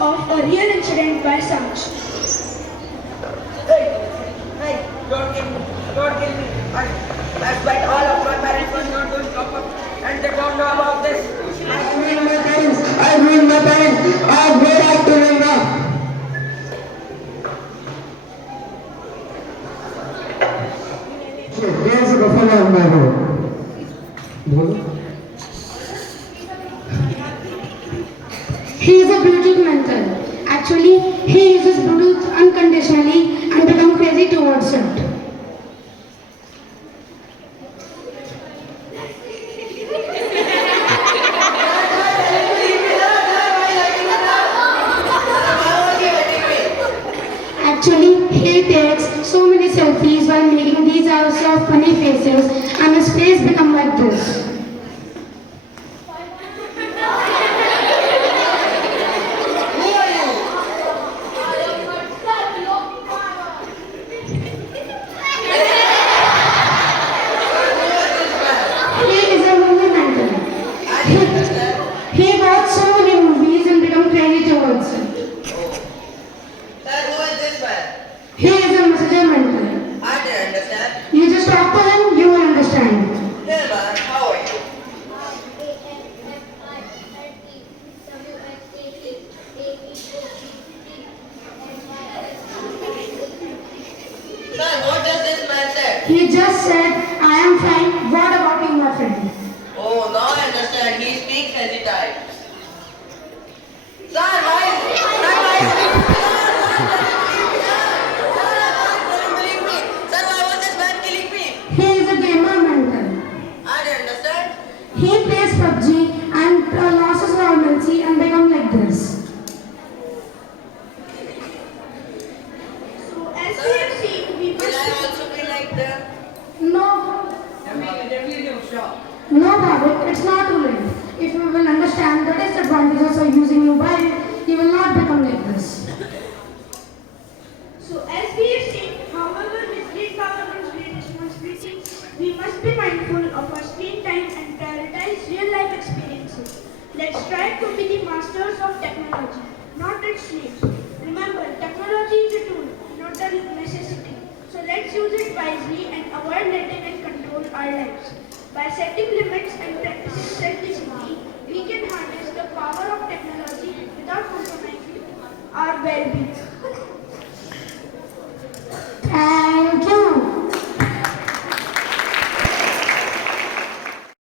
of a real incident by sounds. Hey, don't kill me. Don't kill me. That's why all of my parents were not going to come up and they don't know about this. I ruined my parents. I ruined my parents. I have no right to live now. There's a buffalo on my road. He is a Bluetooth mental. Actually, he uses Bluetooth unconditionally and becomes crazy towards it. Actually, he takes so many selfies while making these hours of funny faces and his face become like this. He is a movie mental. He watches so many movies and becomes crazy towards it. Sir, who is this man? He is a messenger mental. I didn't understand. You just talk to him, you will understand. Hey man, how are you? Sir, what does this man say? He just said, I am fine. What about you, my friend? Oh, now I understand. He speaks as he types. Sir, why is believe me? Sir, why was this man killing me? He is a gamer mental. I didn't understand. He plays PUBG and loses normalcy and becomes like this. So as we have seen, we Will I must also be like them? No, Definitely sure. no, Bhavik, it's not too late. If you will understand the disadvantages of using mobile, you will not become like this. So as we have seen, however with great power comes great responsibility, we must be mindful of our screen time and prioritize real life experiences. Let's strive to be the masters of technology, not its slaves. Remember, technology is a tool, not a necessity. So let's use it wisely and avoid letting it control our lives. By setting limits and practicing self-discipline, we can harness the power of technology without compromising our well-being.